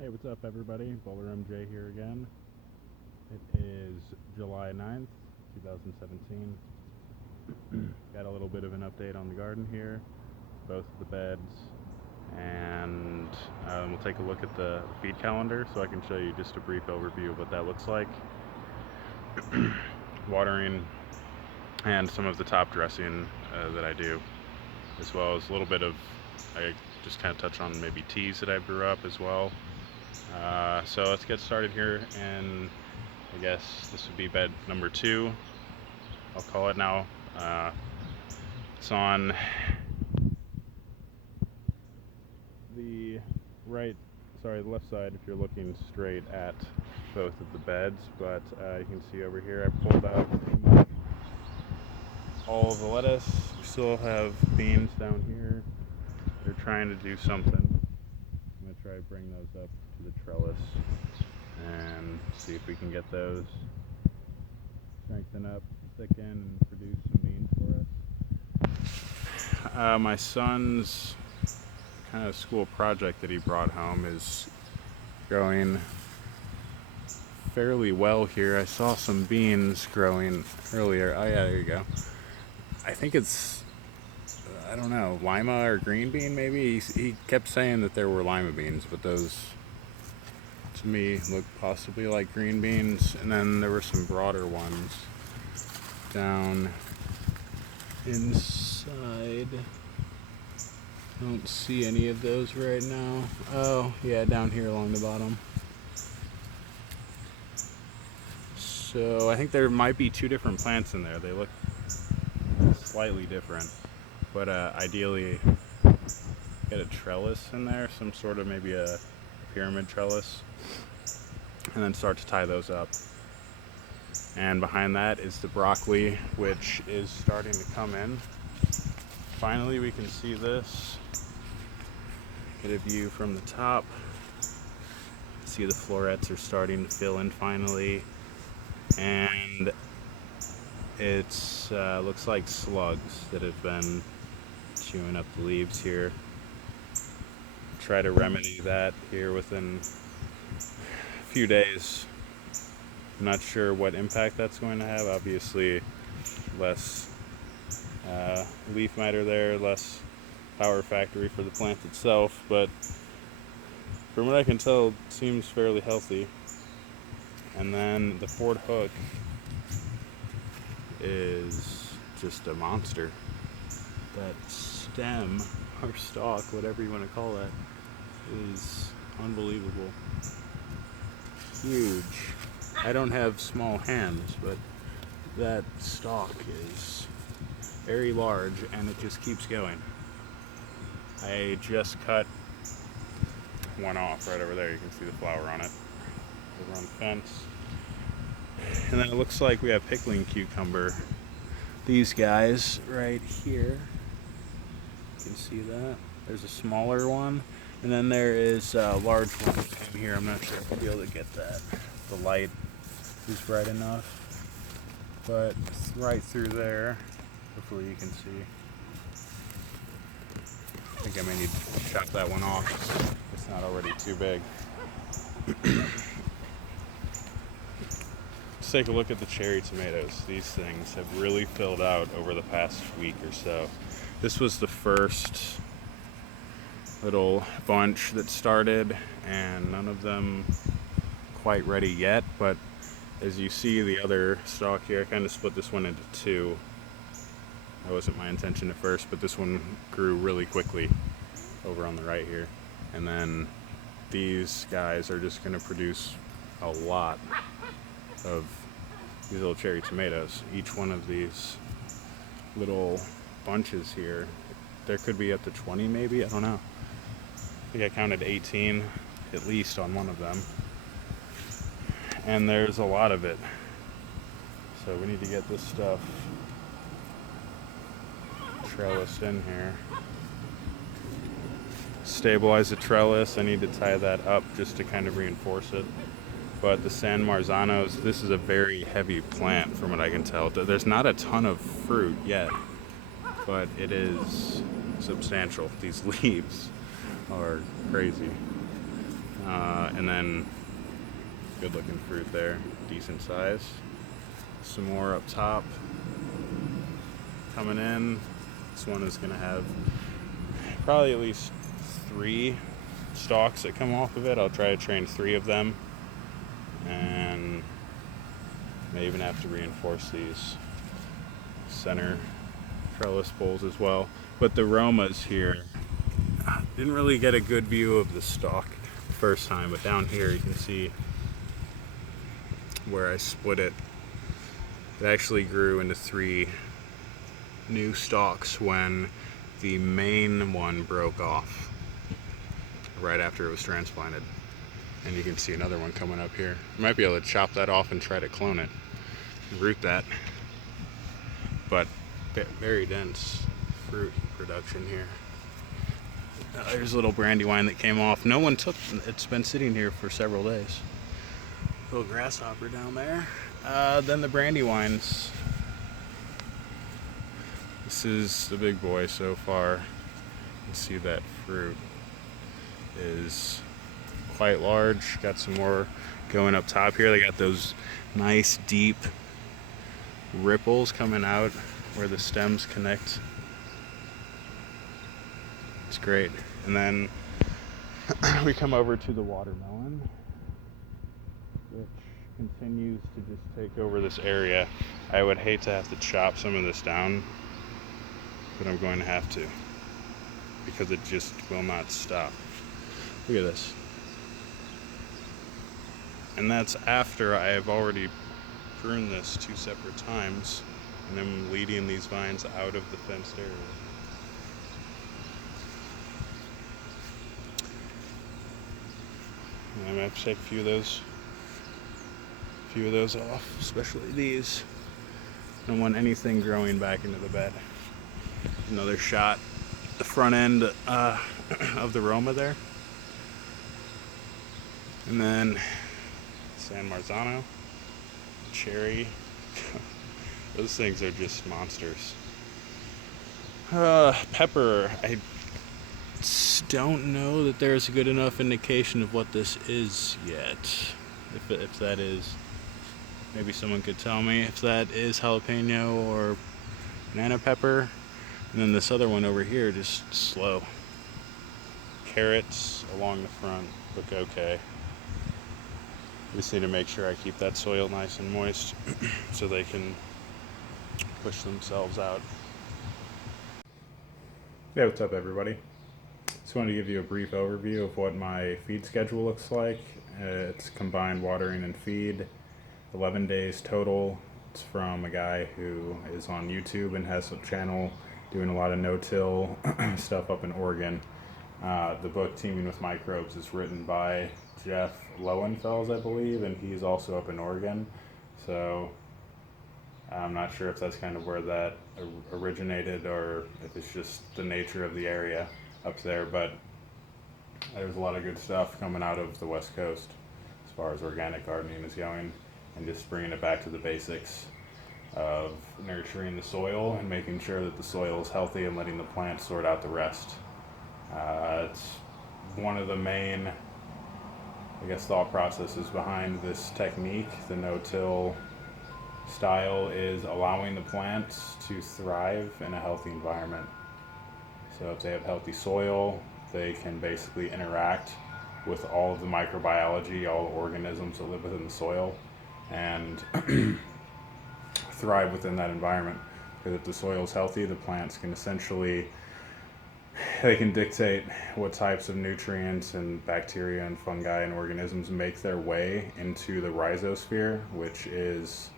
Hey, what's up, everybody? Bowler MJ here again. It is July 9th, 2017. Got a little bit of an update on the garden here, both of the beds, and we'll take a look at the feed calendar so I can show you just a brief overview of what that looks like. Watering and some of the top dressing that I do, as well as a little bit of, I just kind of touch on maybe teas that I brew up as well. So let's get started here, and I guess this would be bed number 2. I'll call it now. Uh, it's on the right, sorry, the left side if you're looking straight at both of the beds, but you can see over here I pulled out all of the lettuce. We still have beans down here. They're trying to do something. I'm going to try to bring those up to the trellis and see if we can get those strengthen up, thicken, and produce some beans for us. My son's kind of school project that he brought home is growing fairly well here. I saw some beans growing earlier. Oh yeah, there you go. I think it's, I don't know, lima or green bean maybe. He kept saying that there were lima beans, but those to me look possibly like green beans. And then there were some broader ones down inside. Don't see any of those right now. Oh yeah, down here along the bottom. So I think there might be 2 different plants in there. They look slightly different, but ideally get a trellis in there, some sort of maybe a pyramid trellis, and then start to tie those up. And behind that is the broccoli, which is starting to come in. Finally, we can see this. Get a view from the top. See the florets are starting to fill in finally, and it's looks like slugs that have been chewing up the leaves here. Try to remedy that here within a few days. I'm not sure what impact that's going to have. Obviously, less leaf matter there, less power factory for the plant itself, but from what I can tell, it seems fairly healthy. And then the Ford hook is just a monster. That stem or stalk, whatever you want to call that, is unbelievable. Huge. I don't have small hands, but that stalk is very large and it just keeps going. I just cut one off right over there. You can see the flower on it over on the fence. And then it looks like we have pickling cucumber. These guys right here. You can see that. There's a smaller one. And then there is a large one in here. I'm not sure if I'll be able to get that. The light is bright enough. But right through there, hopefully you can see. I think I may need to chop that one off. It's not already too big. Let's take a look at the cherry tomatoes. These things have really filled out over the past week or so. This was the first little bunch that started, and none of them quite ready yet, but as you see the other stalk here, I kind of split this one into 2. That wasn't my intention at first, but this one grew really quickly over on the right here. And then these guys are just going to produce a lot of these little cherry tomatoes. Each one of these little bunches here, there could be up to 20 maybe, I don't know. I think I counted 18 at least on one of them. And there's a lot of it. So we need to get this stuff trellised in here. Stabilize the trellis. I need to tie that up just to kind of reinforce it. But the San Marzanos, this is a very heavy plant from what I can tell. There's not a ton of fruit yet, but it is substantial. These leaves are crazy. And then good looking fruit there, decent size. Some more up top coming in. This one is going to have probably at least 3 stalks that come off of it. I'll try to train 3 of them, and may even have to reinforce these center trellis poles as well. But the Romas here, didn't really get a good view of the stalk the first time, but down here you can see where I split it. It actually grew into 3 new stalks when the main one broke off right after it was transplanted. And you can see another one coming up here. You might be able to chop that off and try to clone it, root that. But very dense fruit production here. There's a little brandywine that came off. No one took, it's been sitting here for several days. Little grasshopper down there. Then the brandywines. This is the big boy so far. You can see that fruit is quite large. Got some more going up top here. They got those nice deep ripples coming out where the stems connect. It's great. And then we come over to the watermelon, which continues to just take over this area. I would hate to have to chop some of this down, but I'm going to have to, because it just will not stop. Look at this. And that's after I have already pruned this 2 separate times, and I'm leading these vines out of the fenced area. I'm gonna have to take a few of those off, especially these. I don't want anything growing back into the bed. Another shot, the front end of the Roma there. And then San Marzano, cherry. Those things are just monsters. Pepper, I don't know that there's a good enough indication of what this is yet. If that is, maybe someone could tell me if that is jalapeno or banana pepper. And then this other one over here, just slow. Carrots along the front look okay. Just need to make sure I keep that soil nice and moist so they can push themselves out. Hey, what's up everybody? Just wanted to give you a brief overview of what my feed schedule looks like. It's combined watering and feed, 11 days total. It's from a guy who is on YouTube and has a channel doing a lot of no-till stuff up in Oregon. The book Teaming with Microbes is written by Jeff Lowenfels, I believe, and he's also up in Oregon. So I'm not sure if that's kind of where that originated or if it's just the nature of the area up there, but there's a lot of good stuff coming out of the West Coast as far as organic gardening is going, and just bringing it back to the basics of nurturing the soil and making sure that the soil is healthy and letting the plants sort out the rest. It's one of the main, thought processes behind this technique. The no-till style is allowing the plants to thrive in a healthy environment. So if they have healthy soil, they can basically interact with all of the microbiology, all the organisms that live within the soil, and thrive within that environment. Because if the soil is healthy, the plants can they can dictate what types of nutrients and bacteria and fungi and organisms make their way into the rhizosphere, which is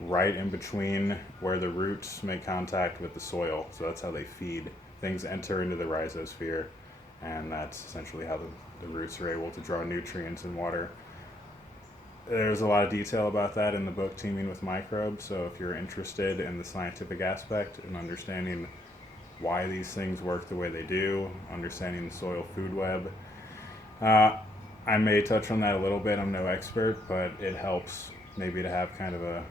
right in between where the roots make contact with the soil. So that's how they feed. Things enter into the rhizosphere, and that's essentially how the roots are able to draw nutrients and water. There's a lot of detail about that in the book Teaming with Microbes, so if you're interested in the scientific aspect and understanding why these things work the way they do, understanding the soil food web, I may touch on that a little bit. I'm no expert, but it helps maybe to have kind of a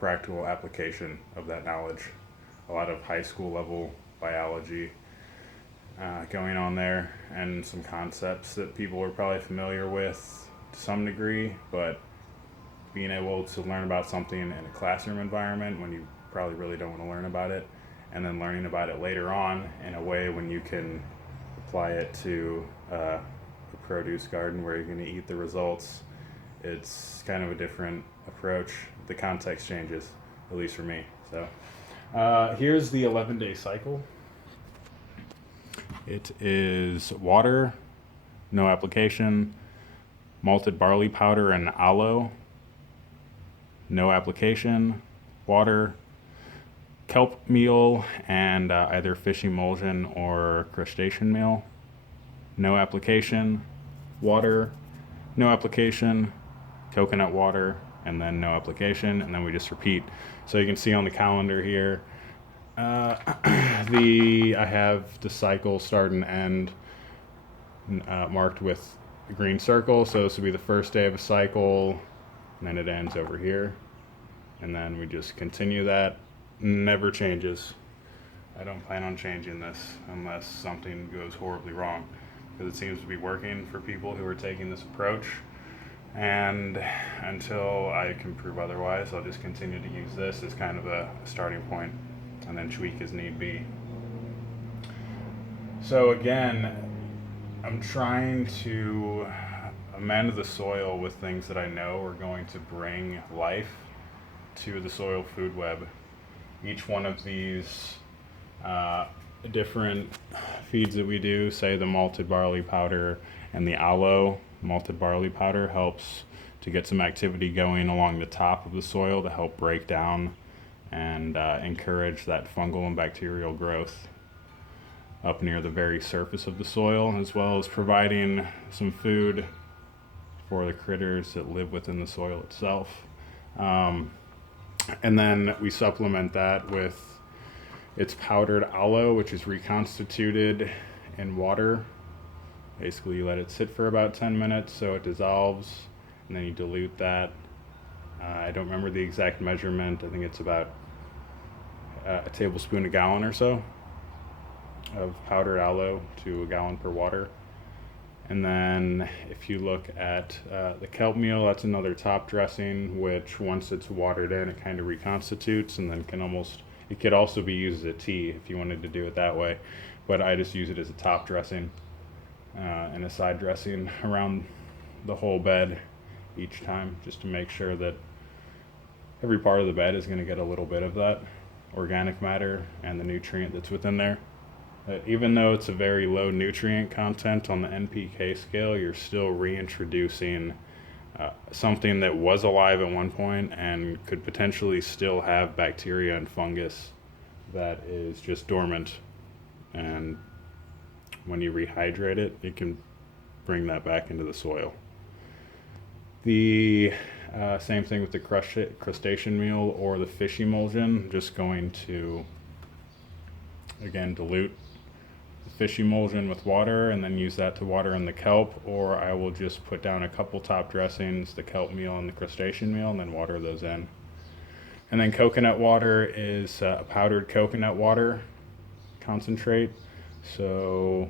practical application of that knowledge. A lot of high school level biology going on there, and some concepts that people are probably familiar with to some degree, but being able to learn about something in a classroom environment when you probably really don't want to learn about it, and then learning about it later on in a way when you can apply it to a produce garden where you're going to eat the results. It's kind of a different approach. The context changes, at least for me. So here's the 11-day cycle. It is water, no application, malted barley powder and aloe, no application, water, kelp meal, and either fish emulsion or crustacean meal, no application, water, no application, coconut water, and then no application, and then we just repeat. So you can see on the calendar here, I have the cycle start and end marked with a green circle. So this will be the first day of a cycle, and then it ends over here, and then we just continue that. Never changes. I don't plan on changing this unless something goes horribly wrong, because it seems to be working for people who are taking this approach. And until I can prove otherwise, I'll just continue to use this as kind of a starting point and then tweak as need be. So again, I'm trying to amend the soil with things that I know are going to bring life to the soil food web. Each one of these different feeds that we do, say the malted barley powder and the aloe malted barley powder, helps to get some activity going along the top of the soil to help break down and encourage that fungal and bacterial growth up near the very surface of the soil, as well as providing some food for the critters that live within the soil itself. And then we supplement that with its powdered aloe, which is reconstituted in water. Basically, you let it sit for about 10 minutes so it dissolves, and then you dilute that. I don't remember the exact measurement. I think it's about a tablespoon a gallon or so of powdered aloe to a gallon per water. And then if you look at the kelp meal, that's another top dressing, which once it's watered in, it kind of reconstitutes, and then it could also be used as a tea if you wanted to do it that way. But I just use it as a top dressing and a side dressing around the whole bed each time, just to make sure that every part of the bed is going to get a little bit of that organic matter and the nutrient that's within there. Even though it's a very low nutrient content on the NPK scale, you're still reintroducing something that was alive at one point and could potentially still have bacteria and fungus that is just dormant. And when you rehydrate it, it can bring that back into the soil. The same thing with the crustacean meal or the fish emulsion, just going to, again, dilute the fish emulsion with water and then use that to water in the kelp, or I will just put down a couple top dressings, the kelp meal and the crustacean meal, and then water those in. And then coconut water is powdered coconut water concentrate. So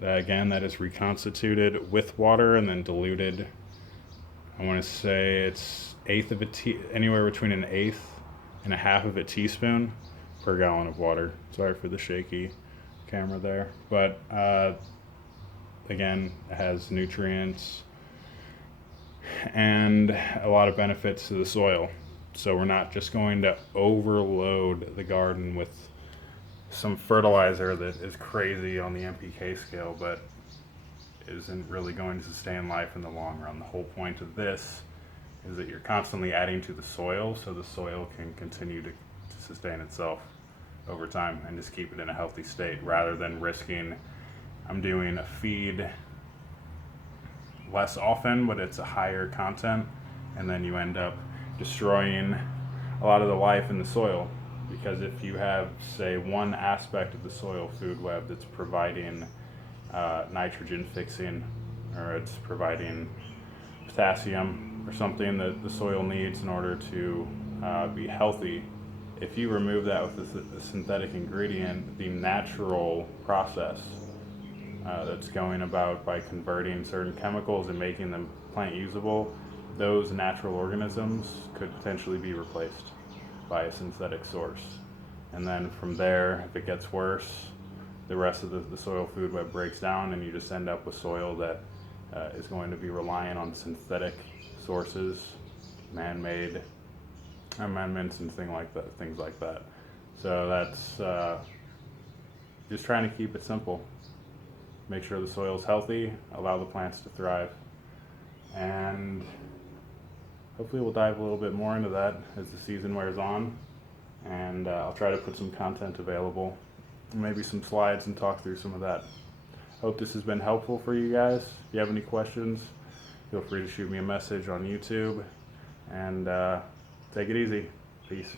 that is reconstituted with water and then diluted. I want to say it's anywhere between an eighth and a half of a teaspoon per gallon of water. Sorry for the shaky camera there, but again, it has nutrients and a lot of benefits to the soil. So we're not just going to overload the garden with some fertilizer that is crazy on the NPK scale, but isn't really going to sustain life in the long run. The whole point of this is that you're constantly adding to the soil so the soil can continue to sustain itself over time and just keep it in a healthy state, rather than risking I'm doing a feed less often but it's a higher content, and then you end up destroying a lot of the life in the soil. Because if you have, say, one aspect of the soil food web that's providing nitrogen fixing, or it's providing potassium or something that the soil needs in order to be healthy, if you remove that with a synthetic ingredient, the natural process that's going about by converting certain chemicals and making them plant usable, those natural organisms could potentially be replaced by a synthetic source. And then from there, if it gets worse, the rest of the soil food web breaks down, and you just end up with soil that is going to be reliant on synthetic sources, man-made amendments, and things like that. So that's just trying to keep it simple. Make sure the soil's healthy, allow the plants to thrive, and hopefully we'll dive a little bit more into that as the season wears on. And I'll try to put some content available, maybe some slides, and talk through some of that. Hope this has been helpful for you guys. If you have any questions, feel free to shoot me a message on YouTube, and take it easy. Peace.